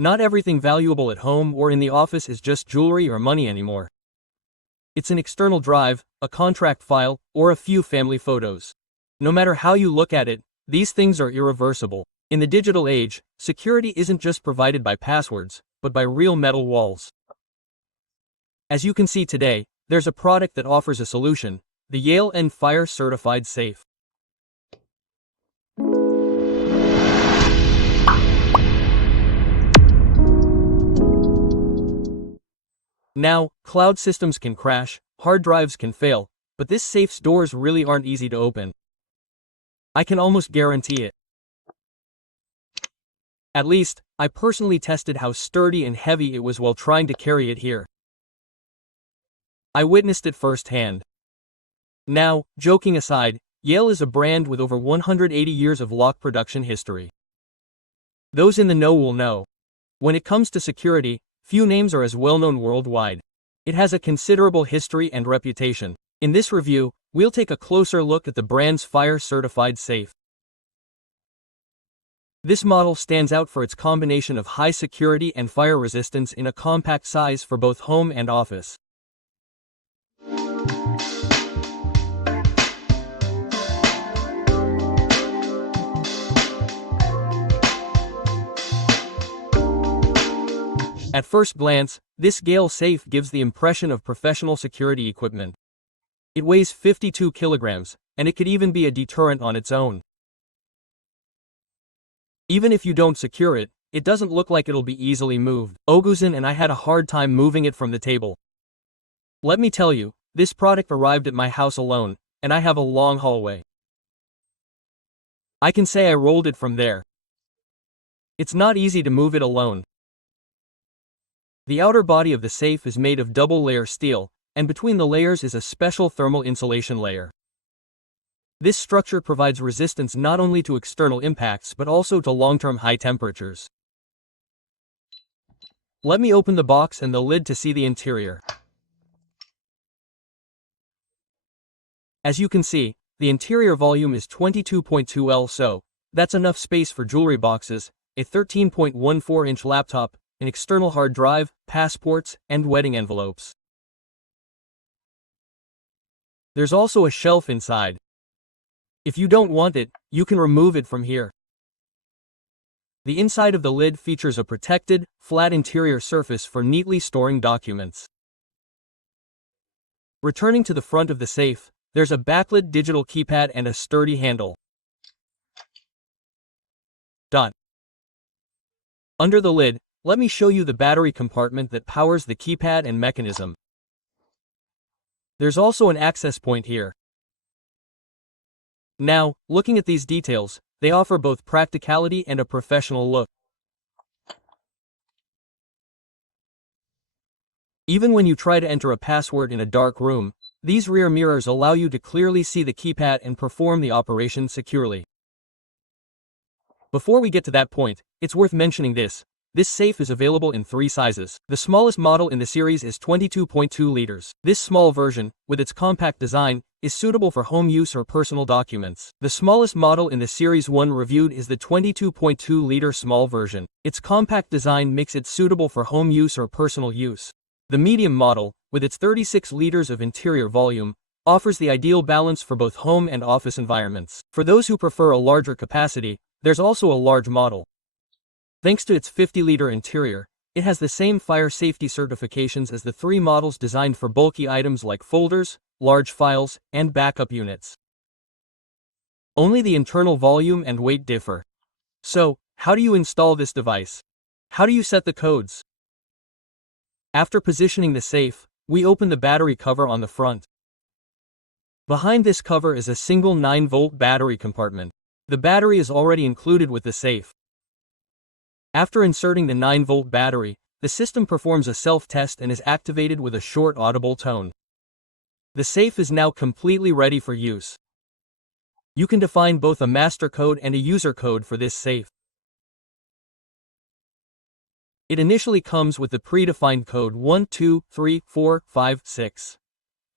Not everything valuable at home or in the office is just jewelry or money anymore. It's an external drive, a contract file, or a few family photos. No matter how you look at it, these things are irreversible. In the digital age, security isn't just provided by passwords, but by real metal walls. As you can see today, there's a product that offers a solution, the Yale EN Fire-Certified Safe. Now, cloud systems can crash, hard drives can fail, but this safe's doors really aren't easy to open. I can almost guarantee it. At least, I personally tested how sturdy and heavy it was while trying to carry it here. I witnessed it firsthand. Now, joking aside, Yale is a brand with over 180 years of lock production history. Those in the know will know. When it comes to security, few names are as well known worldwide. It has a considerable history and reputation. In this review, we'll take a closer look at the brand's fire-certified safe. This model stands out for its combination of high security and fire resistance in a compact size for both home and office. At first glance, this Yale safe gives the impression of professional security equipment. It weighs 52 kilograms, and it could even be a deterrent on its own. Even if you don't secure it, it doesn't look like it'll be easily moved. Oguzhan and I had a hard time moving it from the table. Let me tell you, this product arrived at my house alone, and I have a long hallway. I can say I rolled it from there. It's not easy to move it alone. The outer body of the safe is made of double-layer steel, and between the layers is a special thermal insulation layer. This structure provides resistance not only to external impacts but also to long-term high temperatures. Let me open the box and the lid to see the interior. As you can see, the interior volume is 22.2 L, so that's enough space for jewelry boxes, a 13.14-inch laptop, an external hard drive, passports, and wedding envelopes. There's also a shelf inside. If you don't want it, you can remove it from here. The inside of the lid features a protected, flat interior surface for neatly storing documents. Returning to the front of the safe, there's a backlit digital keypad and a sturdy handle. Under the lid, let me show you the battery compartment that powers the keypad and mechanism. There's also an access point here. Now, looking at these details, they offer both practicality and a professional look. Even when you try to enter a password in a dark room, these rear mirrors allow you to clearly see the keypad and perform the operation securely. Before we get to that point, it's worth mentioning this. This safe is available in 3 sizes. The smallest model in the series is 22.2 liters. This small version, with its compact design, is suitable for home use or personal documents. The smallest model in the Series 1 reviewed is the 22.2-liter small version. Its compact design makes it suitable for home use or personal use. The medium model, with its 36 liters of interior volume, offers the ideal balance for both home and office environments. For those who prefer a larger capacity, there's also a large model. Thanks to its 50-liter interior, it has the same fire safety certifications as the 3 models designed for bulky items like folders, large files, and backup units. Only the internal volume and weight differ. So, how do you install this device? How do you set the codes? After positioning the safe, we open the battery cover on the front. Behind this cover is a single 9-volt battery compartment. The battery is already included with the safe. After inserting the 9-volt battery, the system performs a self-test and is activated with a short audible tone. The safe is now completely ready for use. You can define both a master code and a user code for this safe. It initially comes with the predefined code 123456.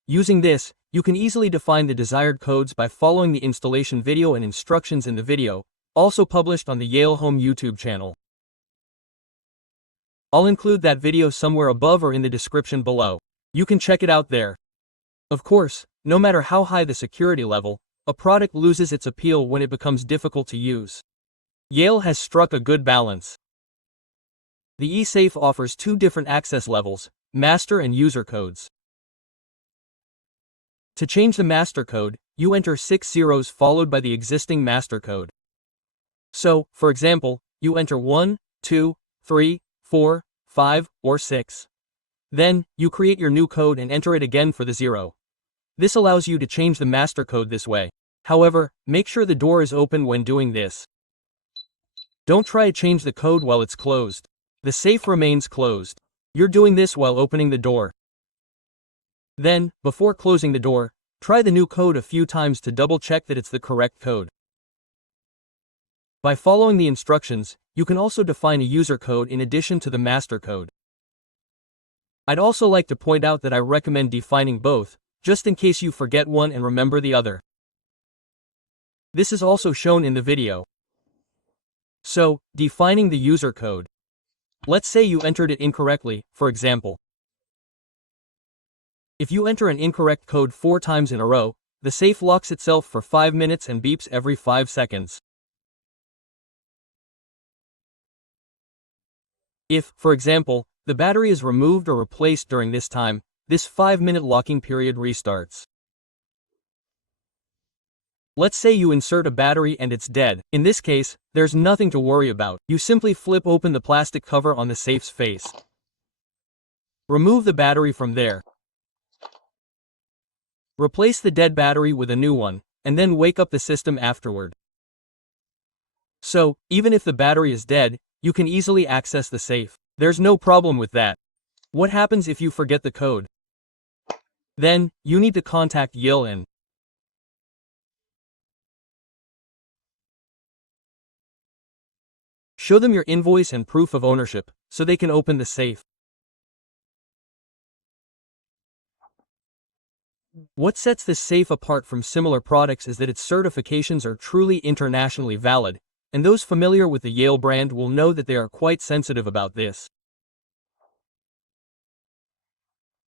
Using this, you can easily define the desired codes by following the installation video and instructions in the video, also published on the Yale Home YouTube channel. I'll include that video somewhere above or in the description below. You can check it out there. Of course, no matter how high the security level, a product loses its appeal when it becomes difficult to use. Yale has struck a good balance. The eSafe offers two different access levels, master and user codes. To change the master code, you enter 6 zeros followed by the existing master code. So, for example, you enter 1, 2, 3, 4, 5, or 6. Then, you create your new code and enter it again for the 0. This allows you to change the master code this way. However, make sure the door is open when doing this. Don't try to change the code while it's closed. The safe remains closed. You're doing this while opening the door. Then, before closing the door, try the new code a few times to double-check that it's the correct code. By following the instructions, you can also define a user code in addition to the master code. I'd also like to point out that I recommend defining both, just in case you forget one and remember the other. This is also shown in the video. So, defining the user code. Let's say you entered it incorrectly, for example. If you enter an incorrect code 4 times in a row, the safe locks itself for 5 minutes and beeps every 5 seconds. If, for example, the battery is removed or replaced during this time, this 5-minute locking period restarts. Let's say you insert a battery and it's dead. In this case, there's nothing to worry about. You simply flip open the plastic cover on the safe's face. Remove the battery from there. Replace the dead battery with a new one, and then wake up the system afterward. So, even if the battery is dead, you can easily access the safe. There's no problem with that. What happens if you forget the code? Then, you need to contact Yale EN. Show them your invoice and proof of ownership, so they can open the safe. What sets this safe apart from similar products is that its certifications are truly internationally valid, and those familiar with the Yale brand will know that they are quite sensitive about this.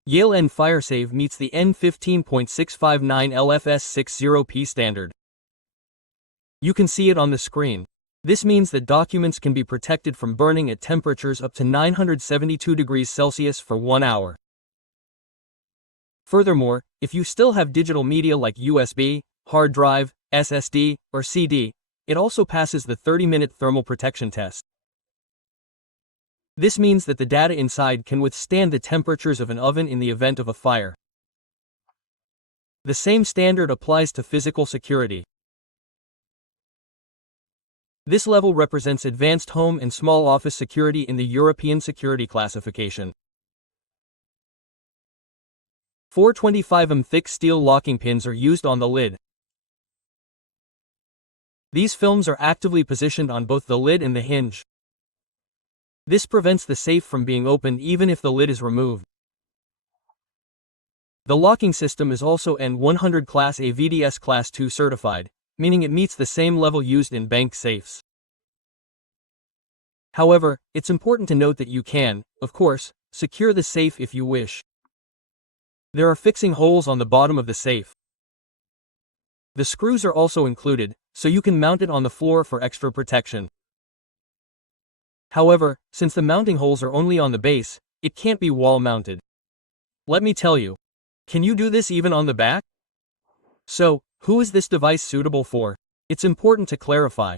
Yale EN Fire-Safe meets the N15.659 LFS 60P standard. You can see it on the screen. This means that documents can be protected from burning at temperatures up to 972 degrees Celsius for 1 hour. Furthermore, if you still have digital media like USB, hard drive, SSD, or CD, it also passes the 30-minute thermal protection test. This means that the data inside can withstand the temperatures of an oven in the event of a fire. The same standard applies to physical security. This level represents advanced home and small office security in the European security classification. 425 mm thick steel locking pins are used on the lid. These films are actively positioned on both the lid and the hinge. This prevents the safe from being opened even if the lid is removed. The locking system is also N100 Class A VDS Class 2 certified, meaning it meets the same level used in bank safes. However, it's important to note that you can, of course, secure the safe if you wish. There are fixing holes on the bottom of the safe. The screws are also included, so you can mount it on the floor for extra protection. However, since the mounting holes are only on the base, it can't be wall-mounted. Let me tell you. Can you do this even on the back? So, who is this device suitable for? It's important to clarify.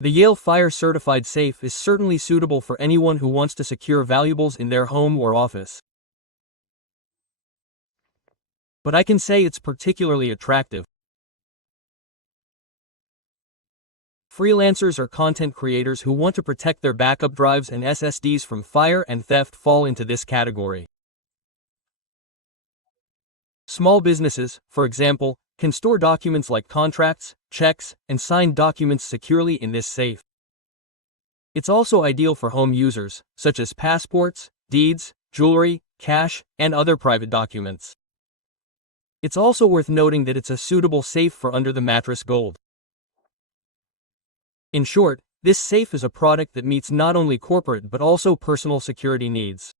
The Yale Fire-Certified Safe is certainly suitable for anyone who wants to secure valuables in their home or office. But I can say it's particularly attractive. Freelancers or content creators who want to protect their backup drives and SSDs from fire and theft fall into this category. Small businesses, for example, can store documents like contracts, checks, and signed documents securely in this safe. It's also ideal for home users, such as passports, deeds, jewelry, cash, and other private documents. It's also worth noting that it's a suitable safe for under-the-mattress gold. In short, this safe is a product that meets not only corporate but also personal security needs.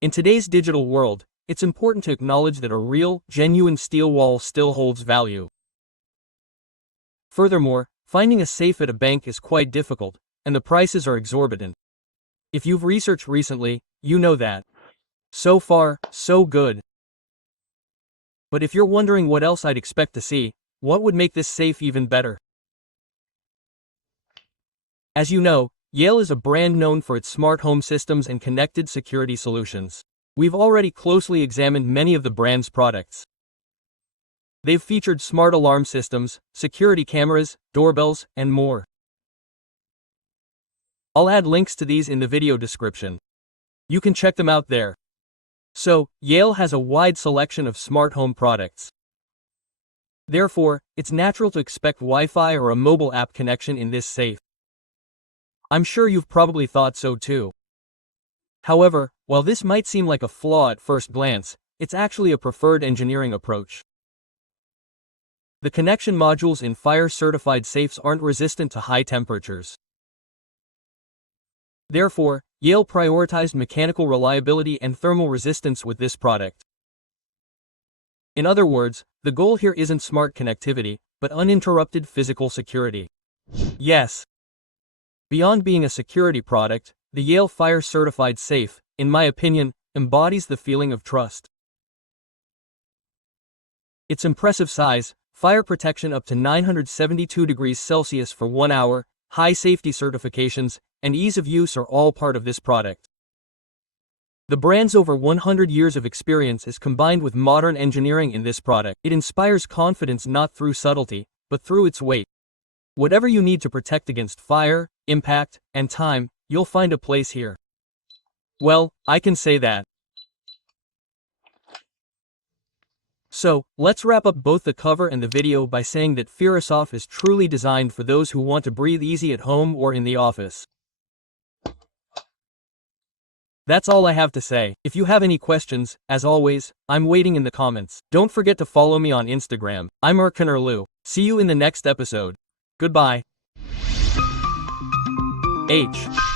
In today's digital world, it's important to acknowledge that a real, genuine steel wall still holds value. Furthermore, finding a safe at a bank is quite difficult, and the prices are exorbitant. If you've researched recently, you know that. So far, so good. But if you're wondering what else I'd expect to see, what would make this safe even better? As you know, Yale is a brand known for its smart home systems and connected security solutions. We've already closely examined many of the brand's products. They've featured smart alarm systems, security cameras, doorbells, and more. I'll add links to these in the video description. You can check them out there. So, Yale has a wide selection of smart home products. Therefore, it's natural to expect Wi-Fi or a mobile app connection in this safe. I'm sure you've probably thought so too. However, while this might seem like a flaw at first glance, it's actually a preferred engineering approach. The connection modules in fire-certified safes aren't resistant to high temperatures. Therefore, Yale prioritized mechanical reliability and thermal resistance with this product. In other words, the goal here isn't smart connectivity, but uninterrupted physical security. Yes. Beyond being a security product, the Yale Fire-Certified Safe, in my opinion, embodies the feeling of trust. Its impressive size, fire protection up to 972 degrees Celsius for 1 hour, high safety certifications, and ease of use are all part of this product. The brand's over 100 years of experience is combined with modern engineering in this product. It inspires confidence not through subtlety, but through its weight. Whatever you need to protect against fire, impact, and time, you'll find a place here. Well, I can say that. So, let's wrap up both the cover and the video by saying that Fire-Certified is truly designed for those who want to breathe easy at home or in the office. That's all I have to say. If you have any questions, as always, I'm waiting in the comments. Don't forget to follow me on Instagram. I'm Ercan. See you in the next episode. Goodbye. H.